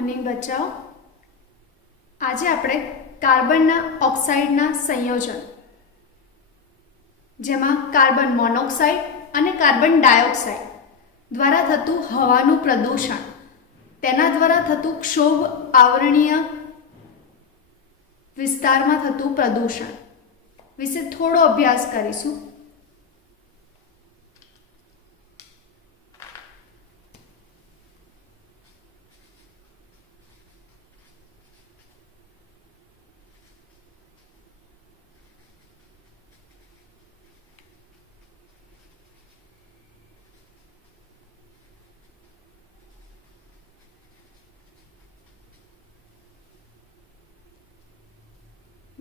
Morning बच्चाओ। आज આપણે કાર્બનના ઓક્સાઇડના સંયોજન જેમાં કાર્બન મોનોક્સાઇડ અને કાર્બન ડાયોક્સાઇડ દ્વારા થતું હવાનું પ્રદૂષણ, તેના દ્વારા થતું ક્ષોભ આવરણીય વિસ્તારમાં થતું પ્રદૂષણ વિશે થોડો અભ્યાસ કરીશું।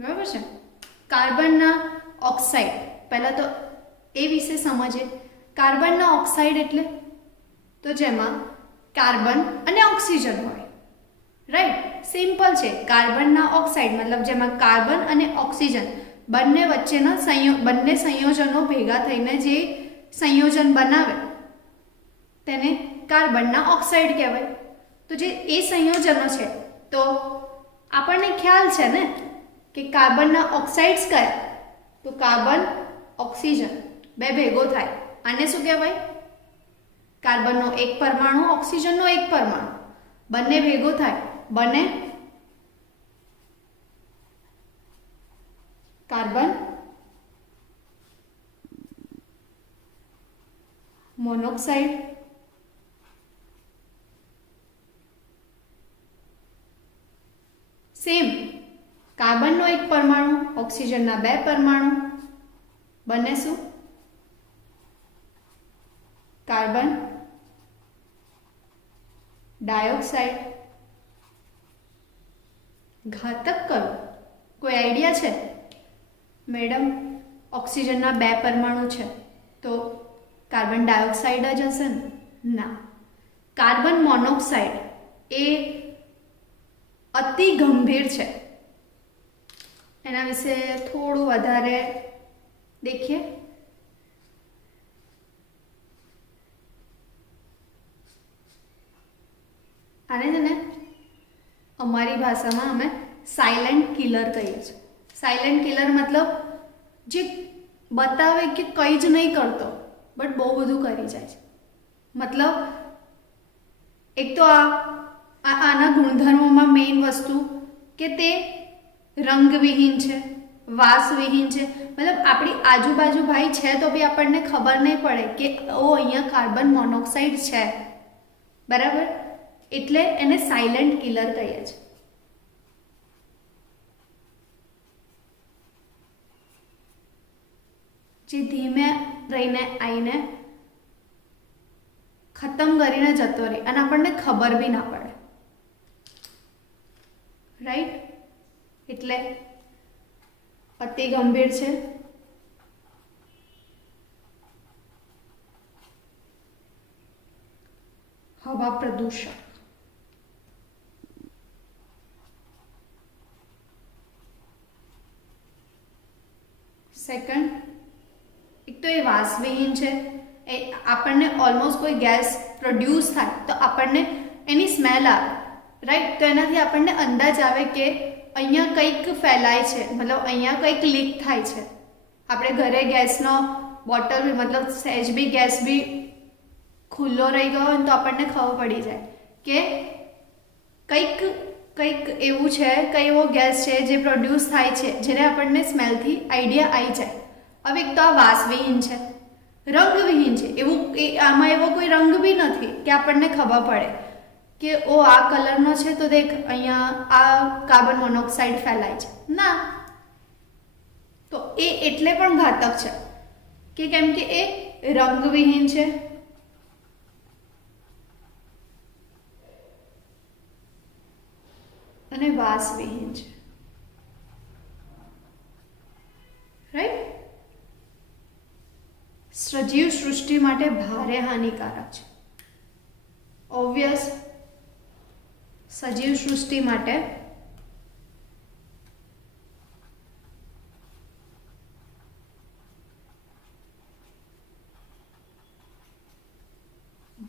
बराबर है। कार्बनना ऑक्साइड पहला तो ए विषे समझे। कार्बनना ऑक्साइड एटले तो जेमा कार्बन अने ऑक्सीजन होय, राइट। सिंपल है। कार्बनना ऑक्साइड मतलब जेमा कार्बन अने ऑक्सीजन बंने वच्चेना बंने संयोजनों भेगा थईने जे संयोजन बनावे तेने कार्बनना ऑक्साइड कहेवाय। तो जे ए संयोजनों छे तो आपणे ख्याल छे ने कि कार्बन ऑक्साइड्स क्या, तो कार्बन ऑक्सीजन बे भेगो थाय आने शुं कहेवाय? कार्बन नो एक परमाणु ऑक्सीजन नो एक परमाणु बंने भेगो थाय बने कार्बन मोनोक्साइड। सेम कार्बन नो एक परमाणु ऑक्सीजन ना बे परमाणु बने शू कार्बन डायोक्साइड। घातक करो कोई आइडिया छे? मैडम ऑक्सीजन ना बे परमाणु छे तो कार्बन डायोक्साइड ज हशे ना। कार्बन मोनोक्साइड ए अति गंभीर छे, एना विषे थोड़ू वधारे देखिए। आने ने अमारी भाषा में अमे साइलेंट किलर कहीए छीए। साइलेंट किलर मतलब जे बतावे कि कई ज नहीं करतो बट बहु बधु करी जाय छे। मतलब एक तो आना गुणधर्मों में मेन वस्तु के ते रंगविहीन है, वासविहीन है। मतलब अपनी आजूबाजू भाई है तो भी आपने खबर नहीं पड़े कि ओ अहींया कार्बन मोनोक्साइड है, बराबर। एटले एने साइलेंट किलर कहीए छे। जे धीमे रहीने आईने खत्म करीने जतो रहे अने आपने खबर भी ना पड़े, राइट। એટલે અતિ ગંભીર છે। હવા પ્રદૂષણ સેકન્ડ, એક તો એ વાસવિહીન છે। એ આપણને ઓલમોસ્ટ કોઈ ગેસ પ્રોડ્યુસ થાય તો આપણને એની સ્મેલ આવે, રાઈટ। તો એનાથી આપણને અંદાજ આવે કે અહીંયા કંઈક ફેલાય છે, मतलब અહીંયા કંઈક લીક થાય છે। આપણે ઘરે ગેસનો બોટલ मतलब સહેજ બી ગેસ બી ખુલ્લો રહી ગયો હોય તો આપણને ખબર પડી જાય કે કંઈક કંઈક એવું છે, કઈ એવો ગેસ છે જે પ્રોડ્યુસ થાય છે જેને આપણને સ્મેલથી આઈડિયા આવી જાય। હવે એક તો આ વાસવિહીન છે, રંગવિહીન છે। એવું આમાં એવો કોઈ રંગ બી નથી કે આપણને ખબર પડે कि ओ आ कलर नो छे तो देख अहींया आ कार्बन मोनोक्साइड फैलाय छे ना। तो ए एटले पण घातक छे कि केम के ए रंगविहीन छे, अने वासविहीन छे, राइट। सजीव सृष्टि माटे भारे हानिकारक छे। ऑब्वियस सजीव सृष्टि माटे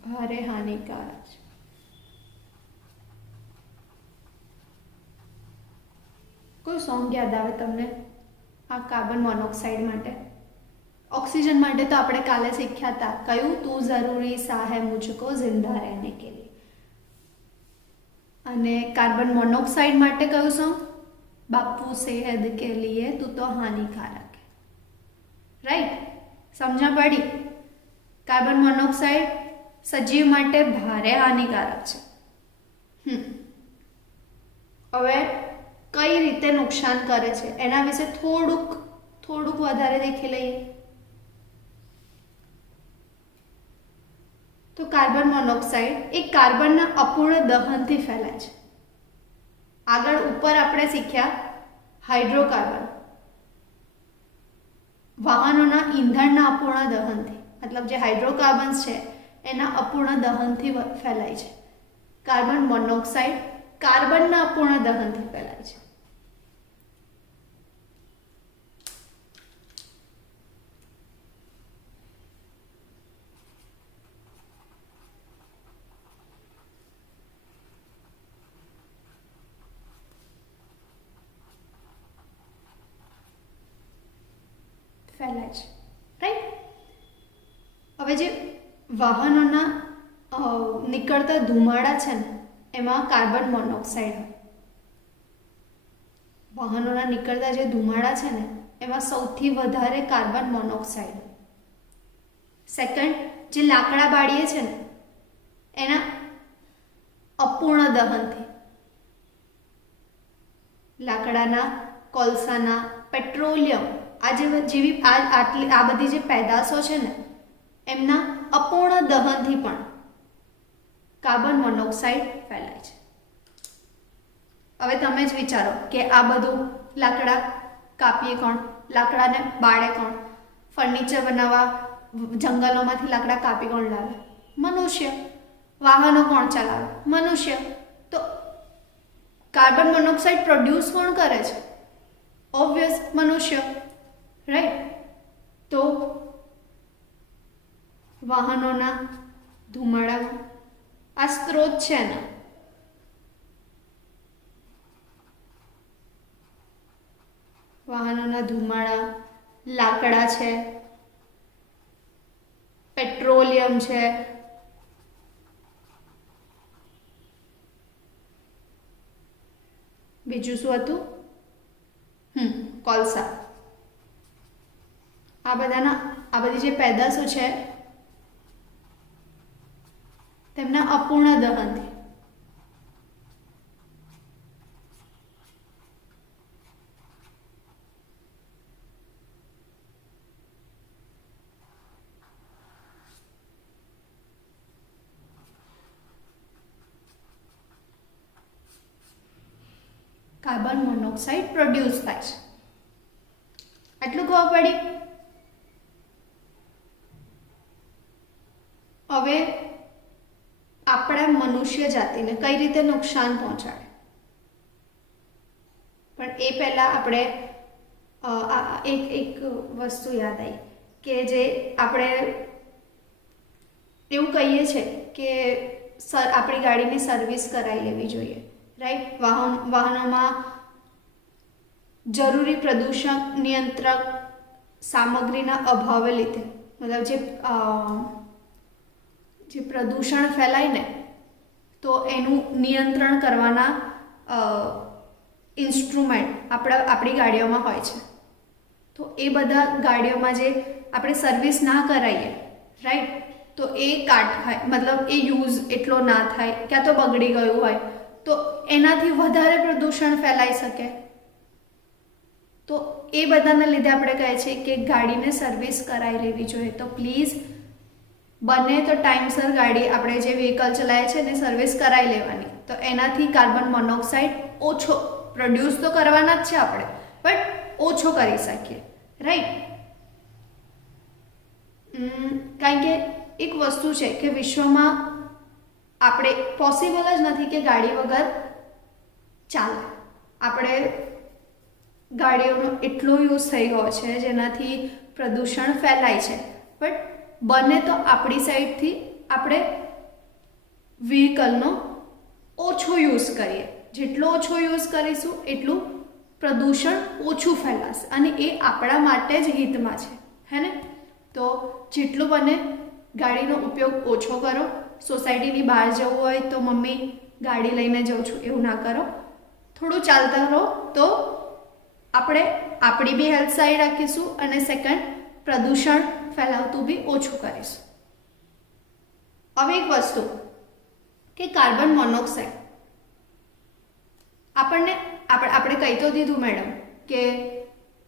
भारे हानिकारक छे। સોંગ યાદ આવે તમને આ કાર્બન મોનોક્સાઇડ માટે? ऑक्सीजन માટે તો આપણે કાલે શીખ્યા હતા, કયું? તું જરૂરી સા હૈ મુझको जिंदा रहने के लिए. અને કાર્બન મોનોક્સાઇડ માટે કયું સોંગ? બાપू सेहत के लिए तू तो हानिकारक है. રાઈટ, સમજણ પડી? કાર્બન મોનોક્સાઇડ સજીવ માટે ભારે હાનિકારક છે. હવે કઈ રીતે નુકસાન કરે છે એના વિશે થોડુંક વધારે દેખી લઈએ. તો કાર્બન મોનોક્સાઇડ એ કાર્બનના અપૂર્ણ દહનથી ફેલાય છે. આગળ ઉપર આપણે શીખ્યા હાઇડ્રોકાર્બન, વાહનોના ઈંધણના અપૂર્ણ દહનથી, મતલબ જે હાઇડ્રોકાર્બન્સ છે એના અપૂર્ણ દહનથી ફેલાય છે. કાર્બન મોનોક્સાઇડ કાર્બનના અપૂર્ણ દહનથી ફેલાય છે. રાઈટ. હવે જે વાહનોના નીકળતા ધુમાડા છે ને એમાં કાર્બન મોનોક્સાઇડ હોય. વાહનોના નીકળતા જે ધુમાડા છે ને એમાં સૌથી વધારે કાર્બન મોનોક્સાઇડ હોય. સેકન્ડ, જે લાકડા બાળીએ છે ને એના અપૂર્ણ દહનથી, લાકડાના, કોલસાના, પેટ્રોલિયમ આ બધી જે પેદાશો છે ને એમના અપૂર્ણ દહનથી પણ કાર્બન મોનોક્સાઇડ ફેલાય છે. હવે તમે જ વિચારો કે આ બધું લાકડા કાપીએ કોણ? લાકડાને બાળે કોણ? ફર્નિચર બનાવવા જંગલોમાંથી લાકડા કાપી કોણ લાવે? મનુષ્ય. વાહનો કોણ ચલાવે? મનુષ્ય. તો કાર્બન મોનોક્સાઇડ પ્રોડ્યુસ કોણ કરે છે? ઓબ્વિયસ, મનુષ્ય. રાઈટ. તો વાહનોના ધુમાડા આ સ્ત્રોત છે ને, વાહનોના ધુમાડા, લાકડા છે, પેટ્રોલિયમ છે, બીજું શું હતું? કોલસા. આ બધી જે પેદાશો છે તેમના અપૂર્ણ દહનથી કાર્બન મોનોક્સાઇડ પ્રોડ્યુસ થાય છે. આટલું ખબર પડી? હવે આપણા મનુષ્ય જાતિને કઈ રીતે નુકસાન પહોંચાડે, પણ એ પહેલા આપણે એક વસ્તુ યાદ આવી કે જે આપણે એવું કહીએ છીએ કે આપણી ગાડીની સર્વિસ કરાવી લેવી જોઈએ. રાઈટ. વાહનોમાં જરૂરી પ્રદૂષણ નિયંત્રક સામગ્રીના અભાવે લીધે, મતલબ જે પ્રદૂષણ ફેલાય ને તો એનું નિયંત્રણ કરવાના ઇન્સ્ટ્રુમેન્ટ આપણી ગાડીઓમાં હોય છે. તો એ બધા ગાડીઓમાં જે આપણે સર્વિસ ના કરાવીએ, રાઈટ, તો એ કાટ ખાય, મતલબ એ યુઝ એટલો ના થાય, ક્યાં તો બગડી ગયું હોય તો એનાથી વધારે પ્રદૂષણ ફેલાઈ શકે. તો એ બધાના લીધે આપણે કહે છે કે ગાડીને સર્વિસ કરાવી લેવી જોઈએ. તો પ્લીઝ બને તો ટાઈમસર ગાડી, આપણે જે વ્હીકલ ચલાવીએ છીએ એને સર્વિસ કરાવી લેવાની. તો એનાથી કાર્બન મોનોક્સાઇડ ઓછો પ્રોડ્યુસ તો કરવાના જ છે આપણે, બટ ઓછો કરી શકીએ. રાઈટ. કારણ કે એક વસ્તુ છે કે વિશ્વમાં આપણે પોસિબલ જ નથી કે ગાડી વગર ચાલે. આપણે ગાડીઓનો એટલો યુઝ થઈ ગયો છે જેનાથી પ્રદૂષણ ફેલાય છે, બટ બને તો આપણી સાઈડથી આપણે વ્હીકલનો ઓછો યુઝ કરીએ. જેટલો ઓછો યુઝ કરીશું એટલું પ્રદૂષણ ઓછું ફેલાશે અને એ આપણા માટે જ હિતમાં છે, હે ને? તો જેટલું બને ગાડીનો ઉપયોગ ઓછો કરો. સોસાયટીની બહાર જવું હોય તો મમ્મી ગાડી લઈને જાઉં છું એવું ના કરો. થોડું ચાલતા રહો તો આપણે આપણી બી હેલ્થ સારી રાખીશું અને સેકન્ડ પ્રદૂષણ ફેલાવતું બી ઓછું કરીશું. હવે એક વસ્તુ કે કાર્બન મોનોક્સાઇડ આપણે કહી તો દીધું મેડમ કે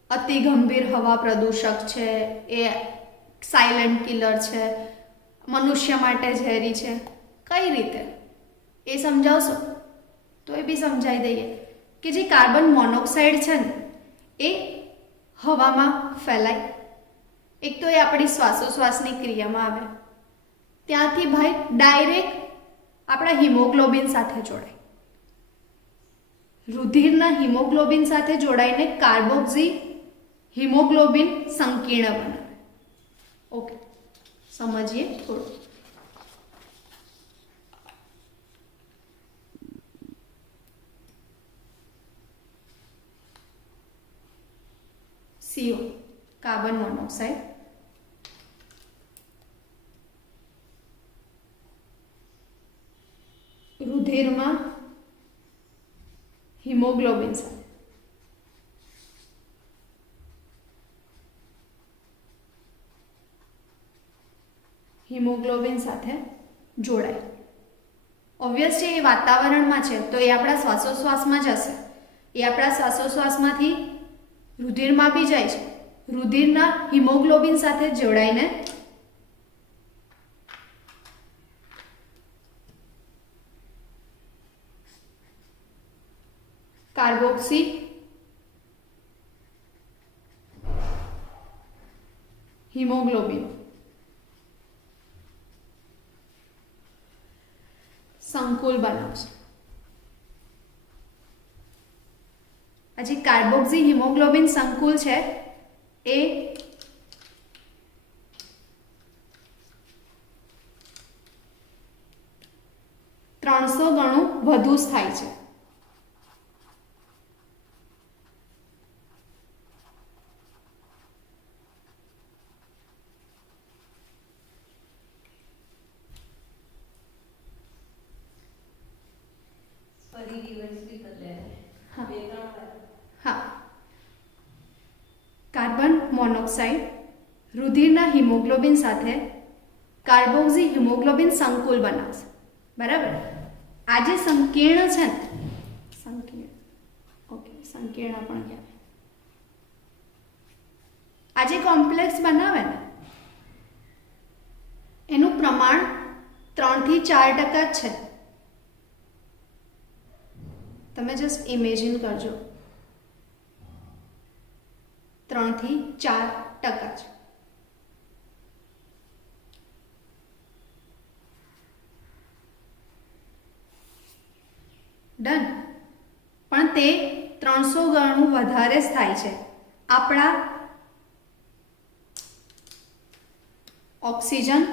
અતિ ગંભીર હવા પ્રદૂષક છે, એ સાયલેન્ટ કિલર છે, મનુષ્ય માટે ઝેરી છે. કઈ રીતે એ સમજાવશો? તો એ બી સમજાવી દઈએ કે જે કાર્બન મોનોક્સાઇડ છે ને એ હવામાં ફેલાય. એક તો એ આપણી શ્વાસોશ્વાસની ક્રિયામાં આવે, ત્યાંથી ભાઈ ડાયરેક્ટ આપણા હિમોગ્લોબિન સાથે જોડાય. રુધિરના હિમોગ્લોબિન સાથે જોડાઈને કાર્બોક્સી હિમોગ્લોબિન સંકીર્ણ બનાવે. ઓકે, સમજીએ થોડું. CO કાર્બન મોનોક્સાઇડ રુધિરમાં હિમોગ્લોબિન સાથે જોડાય. ઓબ્વિયસ છે એ વાતાવરણમાં છે તો એ આપણા શ્વાસોશ્વાસમાં જ હશે. એ આપણા શ્વાસોશ્વાસમાંથી રુધિરમાં બી જાય છે. રુધિરના હિમોગ્લોબિન સાથે જોડાઈને કાર્બોક્સી હિમોગ્લોબિન સંકુલ બનાવશે. આ જે કાર્બોક્સી હિમોગ્લોબિન સંકુલ છે એ 300 ગણું વધુ થાય છે. કાર્બન મોનોક્સાઇડ રુધિરના હિમોગ્લોબિન સાથે કાર્બોક્સી હિમોગ્લોબિન સંકુલ બનાવશે. બરાબર? આ જે સંકીર્ણ છે ને, સંકીર્ણ પણ કહેવાય. આ જે કોમ્પ્લેક્સ બનાવે ને એનું પ્રમાણ 3 થી 4% જ છે. તમે જસ્ટ ઇમેજિન કરજો, 3 થી 4% છે. ડન. પણ તે 300 ગણું વધારે જ થાય છે આપણા ઓક્સિજન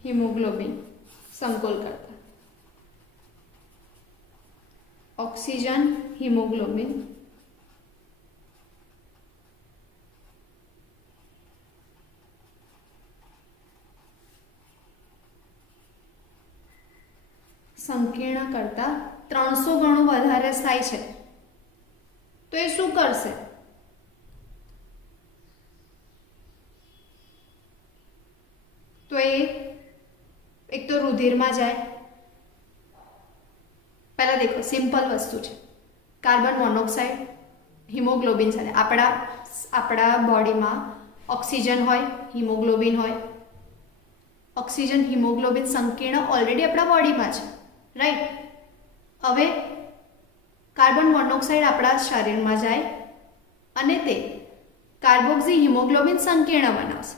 હિમોગ્લોબિન સંકુલ કરતા. ઓક્સિજન હિમોગ્લોબિન સંકીર્ણ કરતા 300 ગણું વધારે થાય છે. તો એ શું કરશે? તો એ એક તો રુધિરમાં જાય. પહેલા દેખો, સિમ્પલ વસ્તુ છે. કાર્બન મોનોક્સાઇડ હિમોગ્લોબિન સાથે આપણા બોડીમાં ઓક્સિજન હોય, હિમોગ્લોબિન હોય. ઓક્સિજન હિમોગ્લોબિન સંકીર્ણ ઓલરેડી આપણા બોડીમાં છે, રાઈટ? હવે કાર્બન મોનોક્સાઇડ આપણા શરીરમાં જાય અને તે કાર્બોક્સી હિમોગ્લોબિન સંકીર્ણ બનાવશે,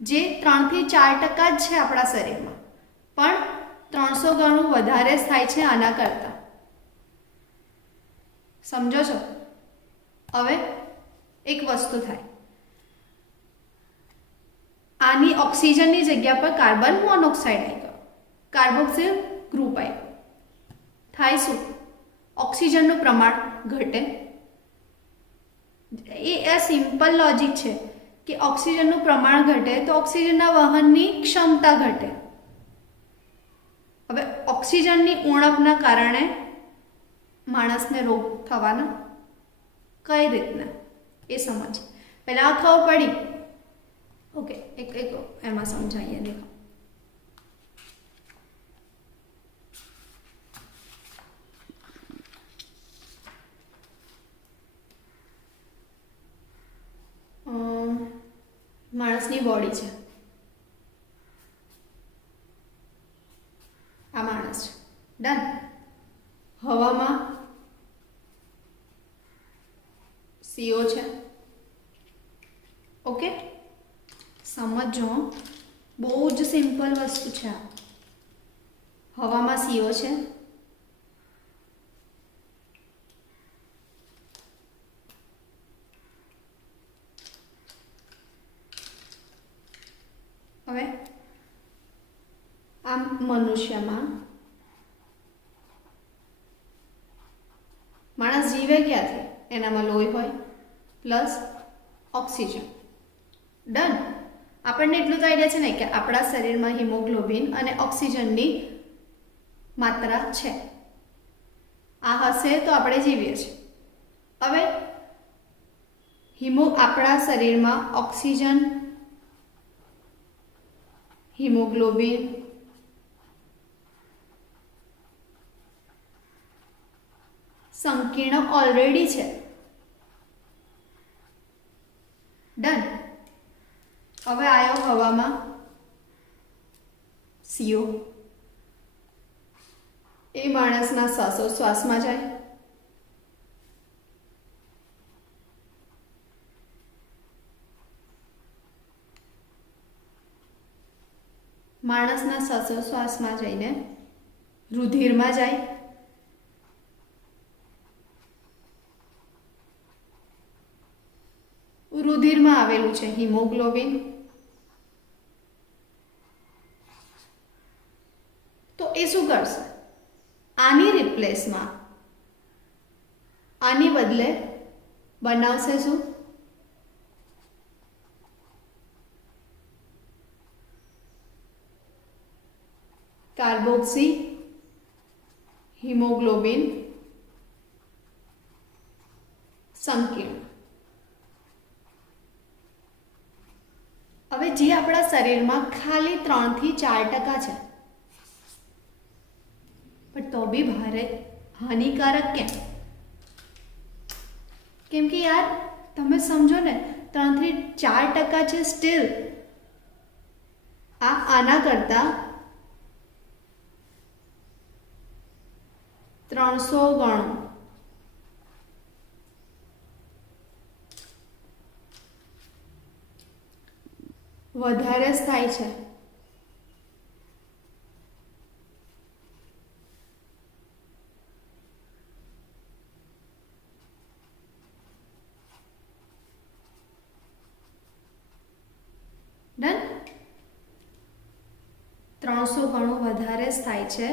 જે 3 થી 4% જ છે આપણા શરીરમાં, પણ 300 ગણું વધારે થાય છે આના કરતાં. સમજો છો? હવે એક વસ્તુ થાય, આની ઓક્સિજનની જગ્યા પર કાર્બન મોનોક્સાઇડ આવી ગયો, કાર્બોક્સિલ ગ્રુપ આવ્યો. થાય શું? ઓક્સિજનનું પ્રમાણ ઘટે. એ સિમ્પલ લોજિક છે કે ઓક્સિજનનું પ્રમાણ ઘટે તો ઓક્સિજનના વહનની ક્ષમતા ઘટે. હવે ઓક્સિજનની ઉણપના કારણે માણસને રોગ થવાના કઈ રીતના એ સમજ પહેલા આ ખબર પડી. ઓકે, એક એમાં સમજાવીએ. દેખો, માણસની બોડી છે, આ માણસ છે. ડન. હવામાં CO છે. ઓકે, સમજો, બહુ જ સિમ્પલ વસ્તુ છે આ. હવામાં CO છે, હવે આમ મનુષ્યમાં માણસ જીવે ક્યાંથી? એનામાં લોહી હોય પ્લસ ઓક્સિજન. ડન. આપણને એટલું તો આઈડિયા છે ને કે આપણા શરીરમાં હિમોગ્લોબિન અને ઓક્સિજનની માત્રા છે. આ હશે તો આપણે જીવીએ છીએ. હવે આપણા શરીરમાં ઓક્સિજન, હિમોગ્લોબિન, સંકીર્ણ ઓલરેડી છે. ડન. હવે આવ્યો હવામાં CO. એ માણસના શ્વાસોશ્વાસમાં જાય. માણસના શ્વાસોશ્વાસમાં જઈને રુધિરમાં જાય. રુધિરમાં આવેલું છે હિમોગ્લોબિન. તો એ શું કરશે? આની રિપ્લેસમાં, આની બદલે બનાવશે શું? કાર્બોક્સી હિમોગ્લોબિન સંકીર્ણ. હવે જે આપણા શરીરમાં ખાલી 3 થી 4% છે, પણ તો બી ભારે હાનિકારક કેમ? કેમ કે યાર તમે સમજો ને, 3 થી 4% છે સ્ટીલ. આના કરતા 300 ગણું વધારે થાય છે. ડન. 300 ગણું વધારે થાય છે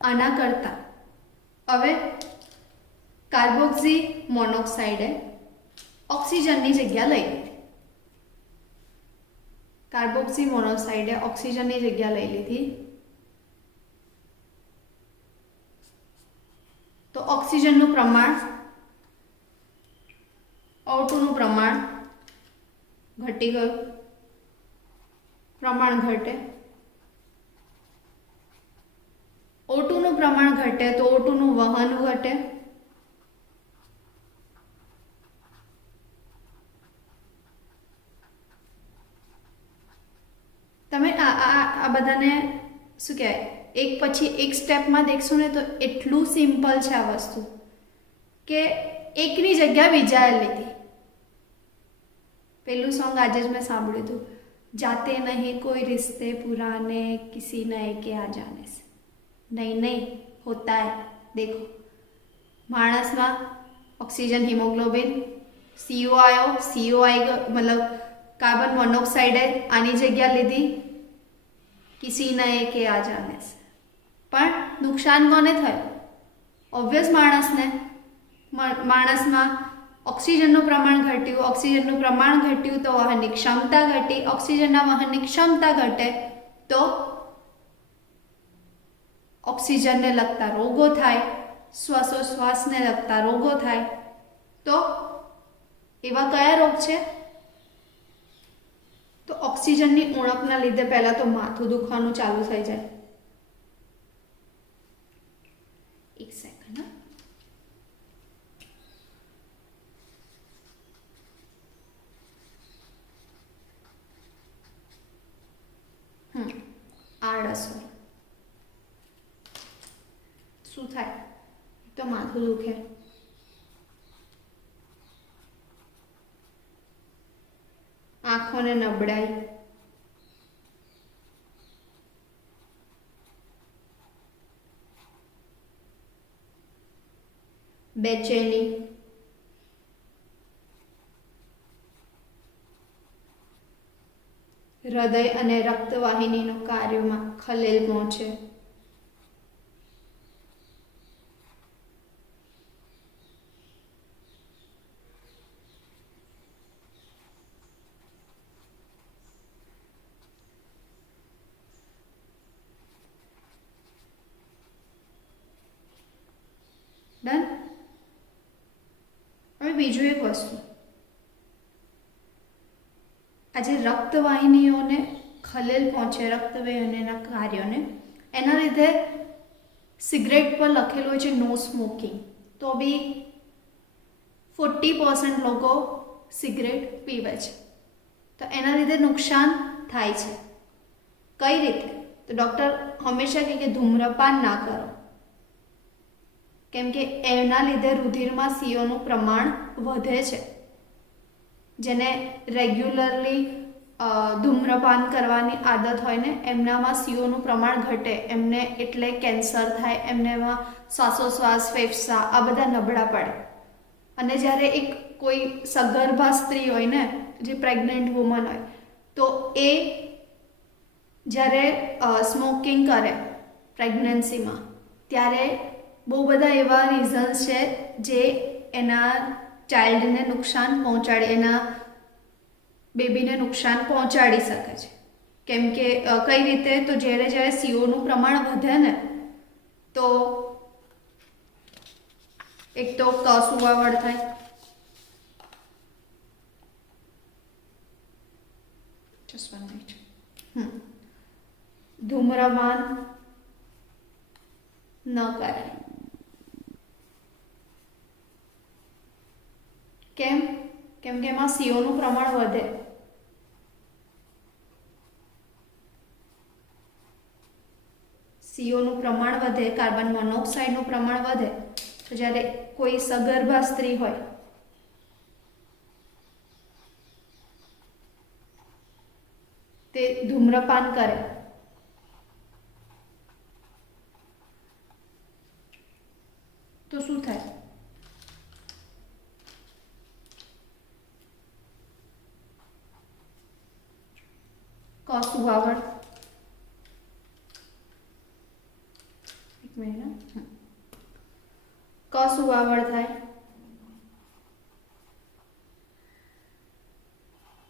આના કરતા. હવે કાર્બોક્સી મોનોક્સાઇડે ઓક્સિજનની જગ્યા લઈ લીધી. કાર્બોક્સી મોનોક્સાઇડે ઓક્સિજનની જગ્યા લઈ લીધી. તો ઓક્સિજનનું પ્રમાણ, O2 નું પ્રમાણ ઘટી ગયું. પ્રમાણ ઘટે. O2 નું પ્રમાણ ઘટે તો O2 નું વહન ઘટે. તમે આ બધાને શું કહેવાય, એક પછી એક સ્ટેપમાં દેખશો ને તો એટલું સિમ્પલ છે આ વસ્તુ કે એકની જગ્યા બીજાએ લીધી. પેલું સોંગ આજે જ મેં સાંભળ્યું હતું, જાતે નહીં કોઈ રિશ્તે પુરાને કિસી નए के आ जाने से. નહીં નહીં હોતા હૈ. દેખો, માણસમાં ઓક્સિજન હિમોગ્લોબિન, CO આવ્યો, CO આવી ગયો, મતલબ કાર્બન મોનોક્સાઇડે આની જગ્યા લીધી, કિસી નए के आ जाने से. પણ નુકસાન કોને થયું? ઓબ્વિયસ માણસમાં ઓક્સિજનનું પ્રમાણ ઘટ્યું, ઓક્સિજનનું પ્રમાણ ઘટ્યું તો વહનની ક્ષમતા ઘટી, ઓક્સિજનના વહનની ક્ષમતા ઘટે તો ઓક્સિજનને લગતા રોગો થાય, શ્વાસોશ્વાસને લગતા રોગો થાય. તો એવા કયા રોગ છે? તો ઓક્સિજનની ઉણપના લીધે પહેલા તો માથું દુખવાનું ચાલુ થઈ જાય. એક સેકન્ડ. આળસ હોય, શું થાય? તો માથું દુખે, આંખોને નબળાઈ, બેચેની, હૃદય અને રક્તવાહિનીનું કાર્યમાં ખલેલ પહોંચે, ડન. હવે બીજું એક વસ્તુ, આજે રક્તવાહિનીઓને ખલેલ પહોંચે, રક્તવાહિનીના કાર્યોને, એના લીધે સિગરેટ પર લખેલું હોય છે નો સ્મોકિંગ, તો બી 40% લોકો સિગરેટ પીવે છે. તો એના લીધે નુકસાન થાય છે. કઈ રીતે? તો ડૉક્ટર હંમેશા કહે કે ધૂમ્રપાન ના કરો, કેમ કે એના લીધે રુધિરમાં CO નું પ્રમાણ વધે છે. જેને રેગ્યુલરલી ધૂમ્રપાન કરવાની આદત હોય ને, એમનામાં CO નું પ્રમાણ ઘટે, એમને એટલે કેન્સર થાય, એમનેમાં શ્વાસોશ્વાસ, ફેફસા આ બધા નબળા પડે. અને જ્યારે એક કોઈ સગર્ભા સ્ત્રી હોય ને, જે પ્રેગ્નન્ટ વુમન હોય, તો એ જ્યારે સ્મોકિંગ કરે પ્રેગ્નન્સીમાં, ત્યારે બહુ બધા એવા રીઝન્સ છે જે એના ચાઇલ્ડને નુકસાન પહોંચાડે, એના બેબીને નુકસાન પહોંચાડી શકે છે. કેમ કે કઈ રીતે? તો જ્યારે CO નું પ્રમાણ વધે ને, તો એક તો કસુવાવડ થાય, ધૂમ્રપાન ન કરાય. કેમ? કેમ કે એમાં CO નું પ્રમાણ વધે. CO નું પ્રમાણ વધે, કાર્બન મોનોક્સાઇડનું પ્રમાણ વધે. તો જ્યારે કોઈ સગર્ભા સ્ત્રી હોય, તે ધૂમ્રપાન કરે તો શું થાય? કસુવાવડ. એક મિનિટ. કસુવાવડ થાય,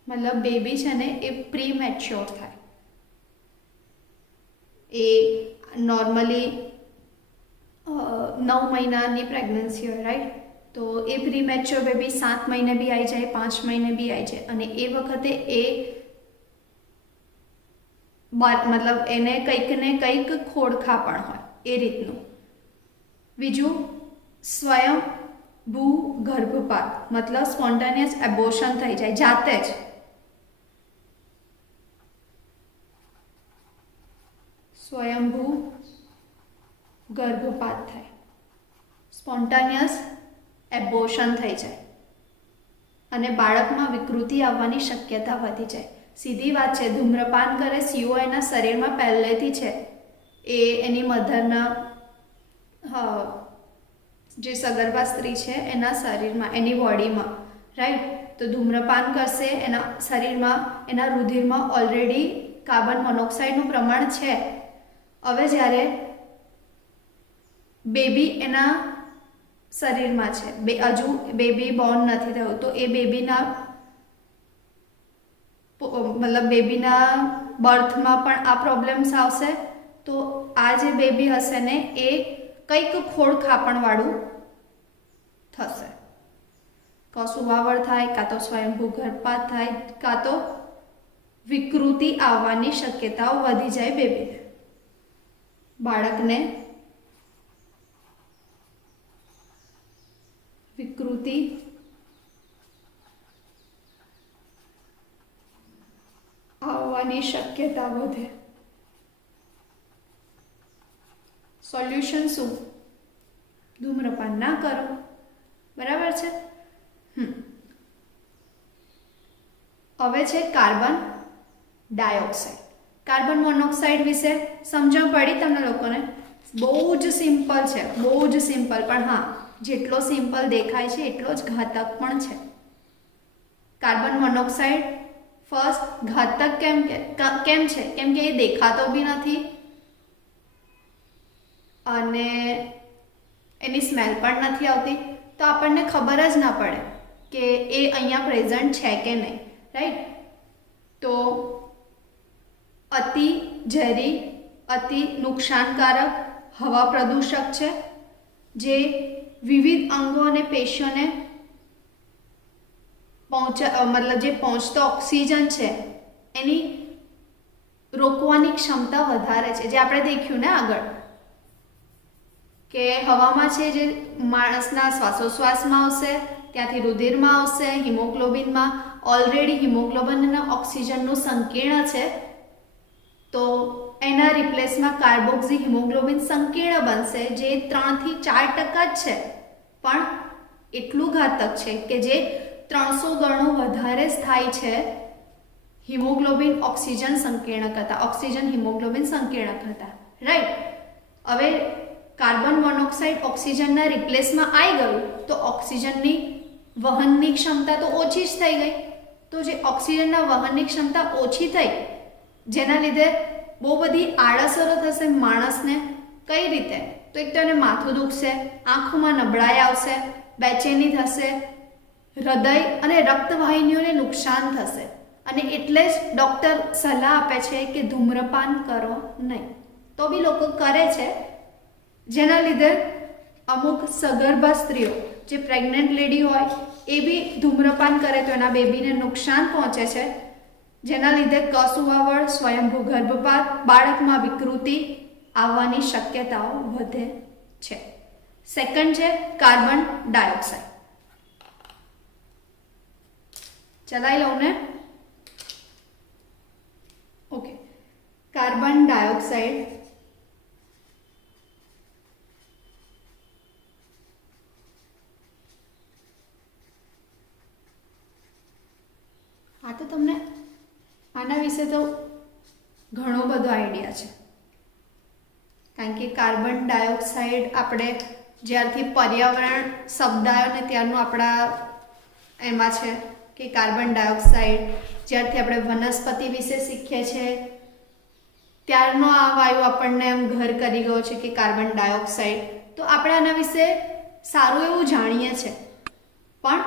મતલબ બેબી છે ને એ પ્રી મેચ્યોર થાય. એ નોર્મલી 9 મહિનાની પ્રેગ્નન્સી હોય, રાઈટ? તો એ પ્રી મેચ્યોર બેબી 7 મહિને બી આવી જાય, 5 મહિને બી આવી જાય, અને એ વખતે એ મતલબ એને કંઈક ને કંઈક ખોડખા પણ હોય એ રીતનું. બીજું, સ્વયંભૂ ગર્ભપાત, મતલબ સ્પોન્ટેનિયસ એબોર્શન થઈ જાય જાતે જ. સ્વયંભૂ ગર્ભપાત થાય, સ્પોન્ટેનિયસ એબોર્શન થઈ જાય, અને બાળકમાં વિકૃતિ આવવાની શક્યતા વધી જાય. સીધી વાત છે, ધૂમ્રપાન કરે, CO એના શરીરમાં પહેલેથી છે, એ એની મધરના જે સગર્ભા સ્ત્રી છે એના શરીરમાં, એની બોડીમાં, રાઈટ? તો ધૂમ્રપાન કરશે, એના શરીરમાં, એના રુધિરમાં ઓલરેડી કાર્બન મોનોક્સાઇડનું પ્રમાણ છે. હવે જ્યારે બેબી એના શરીરમાં છે, હજુ બેબી બોર્ન નથી થયું, તો એ બેબીના મતલબ બેબીના બર્થમાં પણ આ પ્રોબ્લેમ્સ આવશે. તો આ જે બેબી હશે ને એ કંઈક ખોળ ખાપણવાળું થશે, કસુવાવડ થાય, કાં તો સ્વયંભૂ ગર્ભપાત થાય, કાં તો વિકૃતિ આવવાની શક્યતાઓ વધી જાય બેબીને. બાળકને વિકૃતિ આવવાની શક્યતા વધે. સોલ્યુશન શું? ધૂમ્રપાન ના કરો. બરાબર છે. હવે છે કાર્બન ડાયોક્સાઇડ. કાર્બન મોનોક્સાઇડ વિશે સમજણ પડી તમને લોકોને? બહુ જ સિમ્પલ છે, બહુ જ સિમ્પલ, પણ હા, જેટલો સિમ્પલ દેખાય છે એટલો જ ઘાતક પણ છે. કાર્બન મોનોક્સાઇડ ફર્સ્ટ ઘાતક કેમ છે? કેમ કે એ દેખાતો બી નથી અને એની સ્મેલ પણ નથી આવતી, તો આપણને ખબર જ ના પડે કે એ અહીંયા પ્રેઝન્ટ છે કે નહીં. રાઈટ? તો અતિ ઝેરી, અતિ નુકસાનકારક હવા પ્રદૂષક છે, જે વિવિધ અંગો અને પેશીઓને મતલબ જે પહોંચતો ઓક્સિજન છે એની રોકવાની ક્ષમતા વધારે છે. જે આપણે દેખ્યું ને આગળ કે હવામાં છે જે માણસના શ્વાસોશ્વાસમાં આવશે, ત્યાંથી રુધિરમાં આવશે, હિમોગ્લોબિનમાં. ઓલરેડી હિમોગ્લોબિન અને ઓક્સિજનનું સંકીર્ણ છે, તો એના રિપ્લેસમાં કાર્બોક્સી હિમોગ્લોબિન સંકીર્ણ બનશે, જે 3 થી 4% જ છે, પણ એટલું ઘાતક છે કે જે 300 ગણું વધારે થાય છે હિમોગ્લોબિન ઓક્સિજન સંકીર્ણ કરતા, ઓક્સિજન હિમોગ્લોબિન સંકીર્ણ કરતા. રાઈટ? હવે કાર્બન મોનોક્સાઇડ ઓક્સિજનના રિપ્લેસમાં આવી ગયું તો ઓક્સિજનની વહનની ક્ષમતા તો ઓછી જ થઈ ગઈ. તો જે ઓક્સિજનના વહનની ક્ષમતા ઓછી થઈ, જેના લીધે બહુ બધી આડઅસરો થશે માણસને. કઈ રીતે? તો એક તો એને માથું દુખશે, આંખોમાં નબળાઈ આવશે, બેચેની થશે, હૃદય અને રક્તવાહિનીઓને નુકસાન થશે. અને એટલે જ ડૉક્ટર સલાહ આપે છે કે ધૂમ્રપાન કરો નહીં. તો બી લોકો કરે છે, જેના લીધે અમુક સગર્ભા સ્ત્રીઓ, જે પ્રેગ્નન્ટ લેડી હોય, એ બી ધૂમ્રપાન કરે તો એના બેબીને નુકસાન પહોંચે છે, જેના લીધે કસુવાવડ, સ્વયંભૂ ગર્ભપાત, બાળકમાં વિકૃતિ આવવાની શક્યતાઓ વધે છે. સેકન્ડ છે કાર્બન ડાયોક્સાઇડ. ચલાવી લઉં ને? ઓકે. કાર્બન ડાયોક્સાઇડ આ તો તમને આના વિશે તો ઘણો બધો આઈડિયા છે, કારણ કે કાર્બન ડાયોક્સાઇડ આપણે જ્યારથી પર્યાવરણ શબ્દ આવ્યો ને ત્યારનું આપણા એમાં છે કે કાર્બન ડાયોક્સાઇડ, જ્યારથી આપણે વનસ્પતિ વિશે શીખીએ છીએ ત્યારનો આ વાયુ આપણને એમ ઘર કરી ગયો છે કે કાર્બન ડાયોક્સાઇડ. તો આપણે આના વિશે સારું એવું જાણીએ છીએ, પણ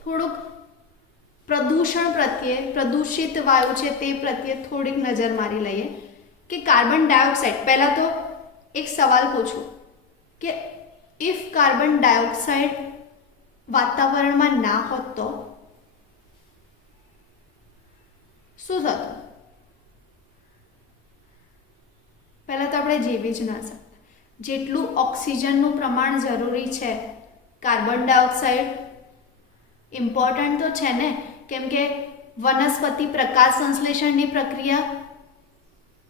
થોડુંક પ્રદૂષણ પ્રત્યે, પ્રદૂષિત વાયુ છે તે પ્રત્યે થોડીક નજર મારી લઈએ કે કાર્બન ડાયોક્સાઇડ. પહેલાં તો એક સવાલ પૂછું કે ઇફ કાર્બન ડાયોક્સાઇડ વાતાવરણમાં ના હોત તો શું થતું? પહેલાં તો આપણે જીવી જ ના શકતા. જેટલું ઓક્સિજનનું પ્રમાણ જરૂરી છે, કાર્બન ડાયોક્સાઇડ ઇમ્પોર્ટન્ટ તો છે ને, કેમ કે વનસ્પતિ પ્રકાશ સંશ્લેષણની પ્રક્રિયા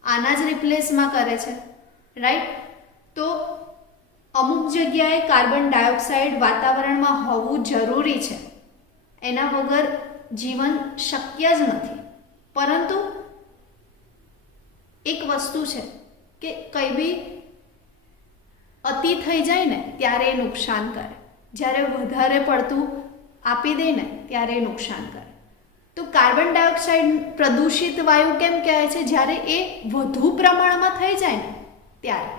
આના જ રિપ્લેસમાં કરે છે. રાઈટ? તો અમુક જગ્યાએ કાર્બન ડાયોક્સાઇડ વાતાવરણમાં હોવું જરૂરી છે, એના વગર જીવન શક્ય જ નથી. પરંતુ એક વસ્તુ છે કે કંઈ બી અતિ થઈ જાય ને ત્યારે એ નુકસાન કરે, જ્યારે વધારે પડતું આપી દે ને ત્યારે એ નુકસાન કરે. તો કાર્બન ડાયોક્સાઇડ પ્રદૂષિત વાયુ કેમ કહેવાય છે? જ્યારે એ વધુ પ્રમાણમાં થઈ જાય ને ત્યારે.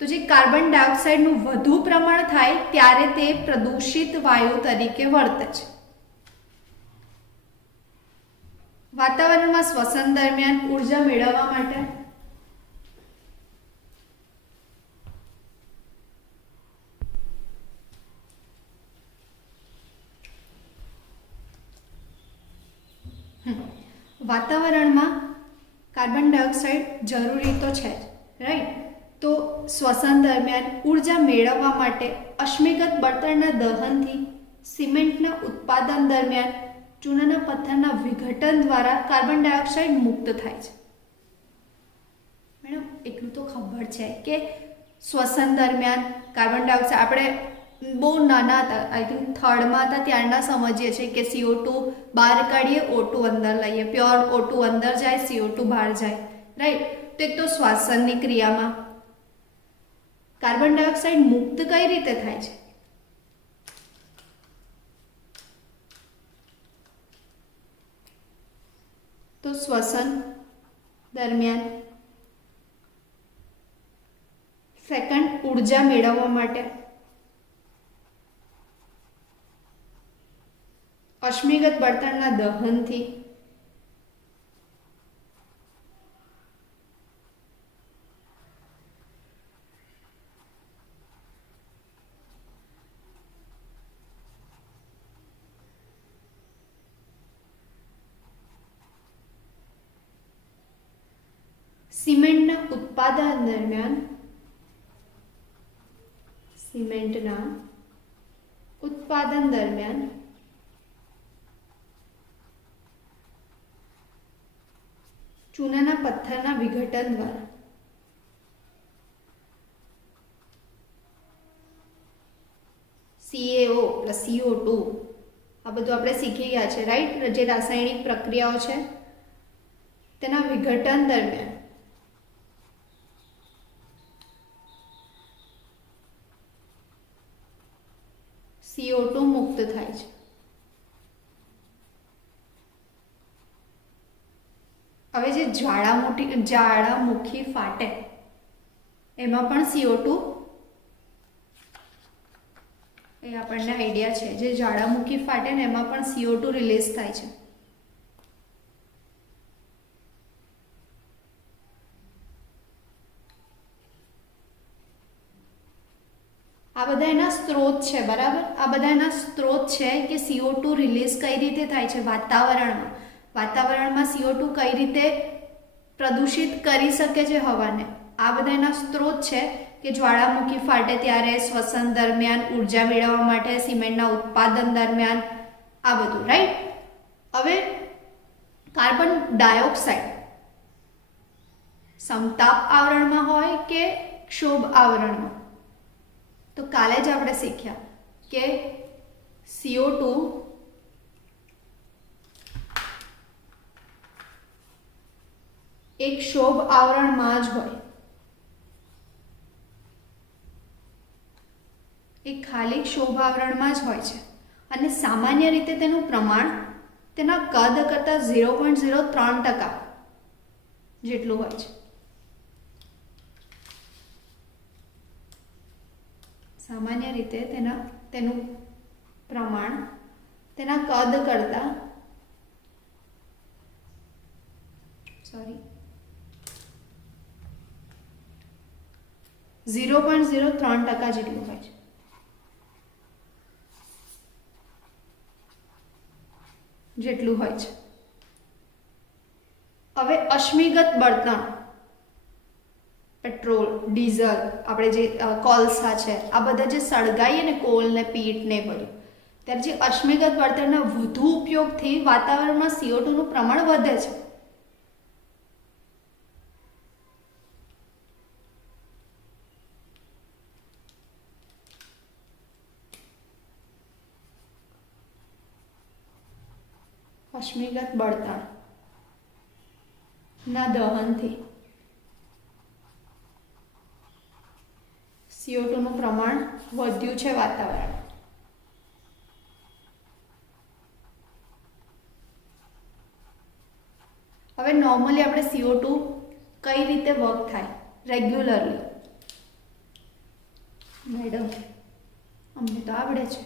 તો જે કાર્બન ડાયોક્સાઇડનું વધુ પ્રમાણ થાય ત્યારે તે પ્રદૂષિત વાયુ તરીકે વર્તે છે. વાતાવરણમાં શ્વસન દરમિયાન ઉર્જા મેળવવા માટે વાતાવરણમાં કાર્બન ડાયોક્સાઇડ જરૂરી તો છે જ, રાઈટ. તો શ્વસન દરમિયાન ઉર્જા મેળવવા માટે અશ્મિગત બળતણના દહનથી, સિમેન્ટના ઉત્પાદન દરમિયાન ચૂનાના પથ્થરના વિઘટન દ્વારા કાર્બન ડાયોક્સાઇડ મુક્ત થાય છે. મેડમ એટલું તો ખબર છે કે શ્વસન દરમિયાન કાર્બન ડાયોક્સાઇડ આપણે બહુ નાના હતા, આઈ થિંક થર્ડમાં હતા ત્યારના સમજીએ છીએ કે CO2 બહાર કાઢીએ, O2 અંદર લઈએ, પ્યોર O2 અંદર જાય, CO2 બહાર જાય, રાઈટ. તો એક તો શ્વાસનની ક્રિયામાં કાર્બન ડાયોક્સાઇડ મુક્ત કઈ રીતે થાય છે? તો શ્વસન દરમિયાન સેકન્ડ ઉર્જા મેળવવા માટે અશ્મિગત બળતણના દહનથી, સિમેન્ટના ઉત્પાદન દરમિયાન ચૂનાના પથ્થરના વિઘટન દ્વારા CaO પ્લસ CO2 આ બધું આપણે શીખી ગયા છે, રાઈટ. જે રાસાયણિક પ્રક્રિયાઓ છે તેના વિઘટન દરમિયાન CO2 મુક્ત થાય છે. હવે જે જ્વાળામુખી ફાટે એમાં પણ CO2 એ આપણને આઈડિયા છે. જે જ્વાળામુખી ફાટે ને એમાં પણ CO2 રિલીઝ થાય છે. આ બધા એના સ્ત્રોત છે, બરાબર. આ બધા એના સ્ત્રોત છે કે CO2 રિલીઝ કઈ રીતે થાય છે વાતાવરણમાં CO2 કઈ રીતે પ્રદૂષિત કરી શકે છે હવાને. આ બધા એના સ્ત્રોત છે કે જ્વાળામુખી ફાટે ત્યારે, શ્વસન દરમિયાન, ઉર્જા મેળવવા માટે, સિમેન્ટના ઉત્પાદન દરમિયાન, આ બધું, રાઈટ. હવે કાર્બન ડાયોક્સાઇડ સમતાપ આવરણમાં હોય કે ક્ષોભ આવરણમાં? તો કાલે જ આપણે શીખ્યા કે CO2 એક ક્ષોભ આવરણમાં જ હોય, એક ખાલી ક્ષોભ આવરણમાં જ હોય છે. અને સામાન્ય રીતે તેનું પ્રમાણ તેના કદ કરતાં 0.03% જેટલું હોય છે. સામાન્ય રીતે તેનું પ્રમાણ તેના કદ કરતાં 0.03% જેટલું હોય છે. હવે અશ્મિગત બળતણ, પેટ્રોલ, ડીઝલ, આપણે જે કોલસા છે, આ બધા જે સળગાઈએ ને, કોલ ને પીટ ને બધું, ત્યારે જે અશ્મિગત બળતણના વધુ ઉપયોગથી વાતાવરણમાં CO2 નું પ્રમાણ વધે છે. અશ્મિગત બળતણ ના દહનથી CO2 નું પ્રમાણ વધ્યું છે વાતાવરણ. હવે નોર્મલી આપણે CO2 કઈ રીતે વર્ક થાય રેગ્યુલરલી? મેડમ અમને તો આવડે છે.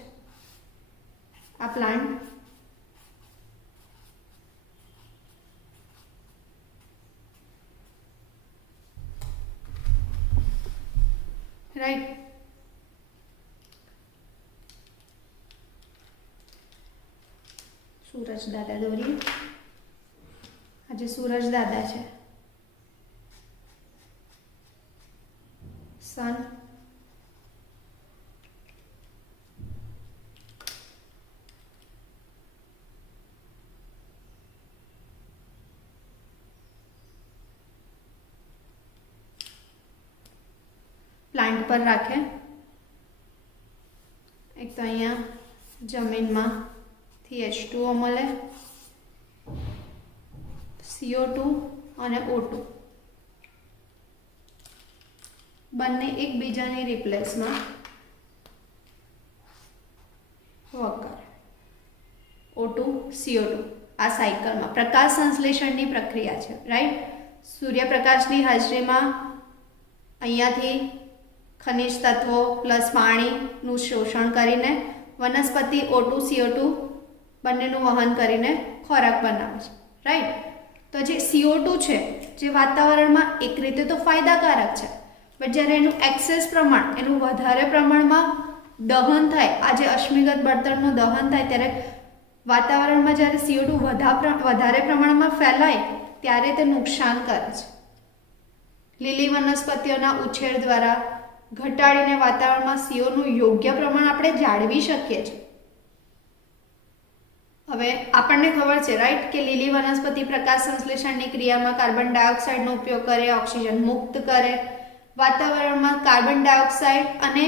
આ પ્લાન્ટ રાઈટ. સૂરજ દાદા દોરીએ. આજે સૂરજ દાદા છે. સન, પ્લાન્ટ પર રાખે. એક તો અહીંયા જમીનમાંથી H2O મળે, CO2 અને O2 બંને એકબીજાની રિપ્લેસમાં વર્ક કરે. O2 CO2 આ સાયકલમાં પ્રકાશ સંશ્લેષણની પ્રક્રિયા છે, રાઈટ. સૂર્યપ્રકાશની હાજરીમાં અહીંયાથી ખનિજ તત્વો પ્લસ પાણીનું શોષણ કરીને વનસ્પતિ O2 CO2 બંનેનું વહન કરીને ખોરાક બનાવે છે, રાઈટ. તો જે CO2 છે જે વાતાવરણમાં એક રીતે તો ફાયદાકારક છે, બટ જ્યારે એનું એક્સેસ પ્રમાણ, એનું વધારે પ્રમાણમાં દહન થાય, આ જે અશ્મિગત બળતણનું દહન થાય ત્યારે વાતાવરણમાં જ્યારે CO2 વધારે પ્રમાણમાં ફેલાય ત્યારે તે નુકસાન કરે છે. લીલી વનસ્પતિઓના ઉછેર દ્વારા ઘટાડીને વાતાવરણમાં CO2નું યોગ્ય પ્રમાણ આપણે જાળવી શકીએ છીએ. હવે આપણને ખબર છે, રાઈટ, કે લીલી વનસ્પતિ પ્રકાશ સંશ્લેષણની ક્રિયામાં કાર્બન ડાયોક્સાઇડનો ઉપયોગ કરે, ઓક્સિજન મુક્ત કરે. વાતાવરણમાં કાર્બન ડાયોક્સાઇડ અને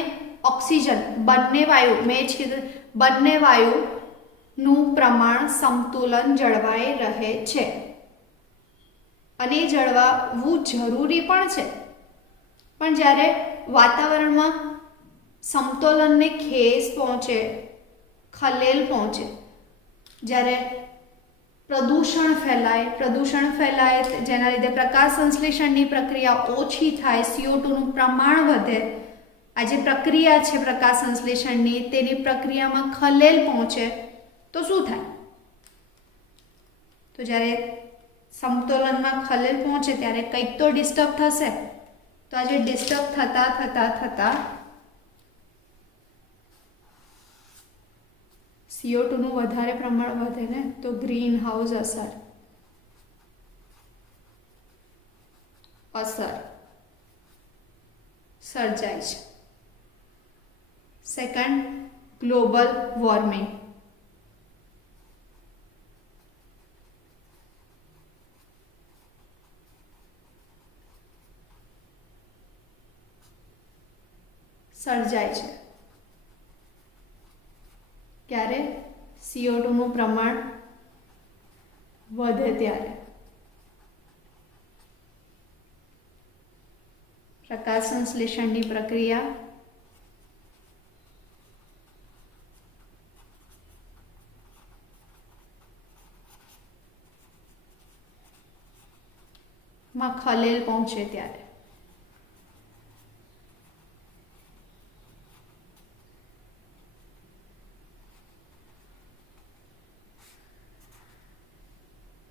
ઓક્સિજન બંને વાયુ, મેં જ કીધું, બંને વાયુનું પ્રમાણ સમતુલન જળવાઈ રહે છે અને જળવાવું જરૂરી પણ છે. પણ જ્યારે વાતાવરણમાં સમતોલનને ખેસ પહોંચે, ખલેલ પહોંચે, જ્યારે પ્રદૂષણ ફેલાય જેના લીધે પ્રકાશ સંશ્લેષણની પ્રક્રિયા ઓછી થાય, CO2નું પ્રમાણ વધે, આ જે પ્રક્રિયા છે પ્રકાશ સંશ્લેષણની તેની પ્રક્રિયામાં ખલેલ પહોંચે તો શું થાય? તો જ્યારે સમતોલનમાં ખલેલ પહોંચે ત્યારે કંઈક તો ડિસ્ટર્બ થશે. તો આજે ડિસ્ટર્બ થતા CO2નું વધારે પ્રમાણ વધે ને, તો ગ્રીન હાઉસ અસર સર્જાય છે. Second, global warming. સર્જાય છે ક્યારે? CO2નું પ્રમાણ વધે ત્યારે. પ્રકાશ સંશ્લેષણની પ્રક્રિયા માં ખલેલ પહોંચે ત્યારે.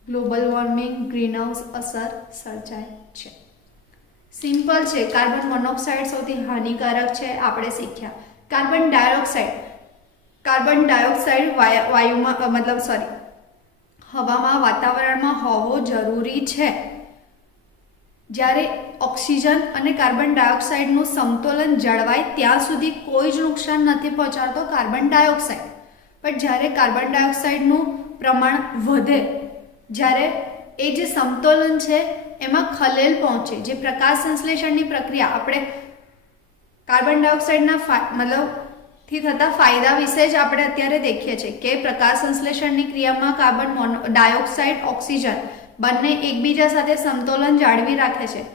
ગ્લોબલ વોર્મિંગ, ગ્રીનહાઉસ અસર સર્જાય છે. સિમ્પલ છે. કાર્બન મોનોક્સાઇડ સૌથી હાનિકારક છે, આપણે શીખ્યા. કાર્બન ડાયોક્સાઇડ વાયુમાં હવામાં, વાતાવરણમાં હોવો જરૂરી છે. જ્યારે ઓક્સિજન અને કાર્બન ડાયોક્સાઇડનું સમતોલન જળવાય ત્યાં સુધી કોઈ જ નુકસાન નથી પહોંચાડતો કાર્બન ડાયોક્સાઇડ. પણ જ્યારે કાર્બન ડાયોક્સાઇડનું પ્રમાણ વધે, જ્યારે એ જે સમતોલન છે એમાં ખલેલ પહોંચે, જે પ્રકાશ સંશ્લેષણની પ્રક્રિયા, આપણે કાર્બન ડાયોક્સાઇડના થી થતા ફાયદા વિશે જ આપણે અત્યારે દેખીએ છીએ કે પ્રકાશ સંશ્લેષણની ક્રિયામાં કાર્બન ડાયોક્સાઇડ, ઓક્સિજન બંને એકબીજા સાથે સમતોલન જાળવી રાખે છે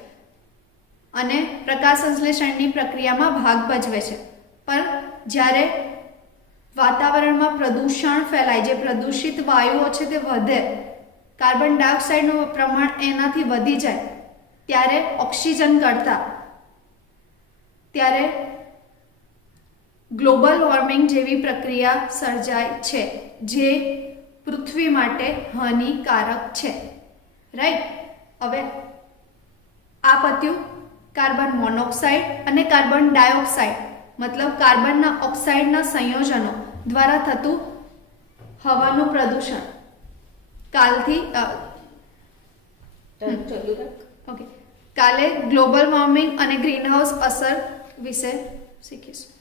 અને પ્રકાશ સંશ્લેષણની પ્રક્રિયામાં ભાગ ભજવે છે. પણ જ્યારે વાતાવરણમાં પ્રદૂષણ ફેલાય, જે પ્રદૂષિત વાયુઓ છે તે વધે, કાર્બન ડાયોક્સાઇડનું પ્રમાણ એનાથી વધી જાય, ત્યારે ઓક્સિજન કરતાં ત્યારે ગ્લોબલ વોર્મિંગ જેવી પ્રક્રિયા સર્જાય છે જે પૃથ્વી માટે હાનિકારક છે. રાઈટ. હવે આ પત્યું કાર્બન મોનોક્સાઇડ અને કાર્બન ડાયોક્સાઇડ મતલબ કાર્બનના ઓક્સાઇડના સંયોજનો દ્વારા થતું હવાનું પ્રદૂષણ. કાલથી ઓકે, કાલે ગ્લોબલ વોર્મિંગ અને ગ્રીનહાઉસ અસર વિશે શીખીશું.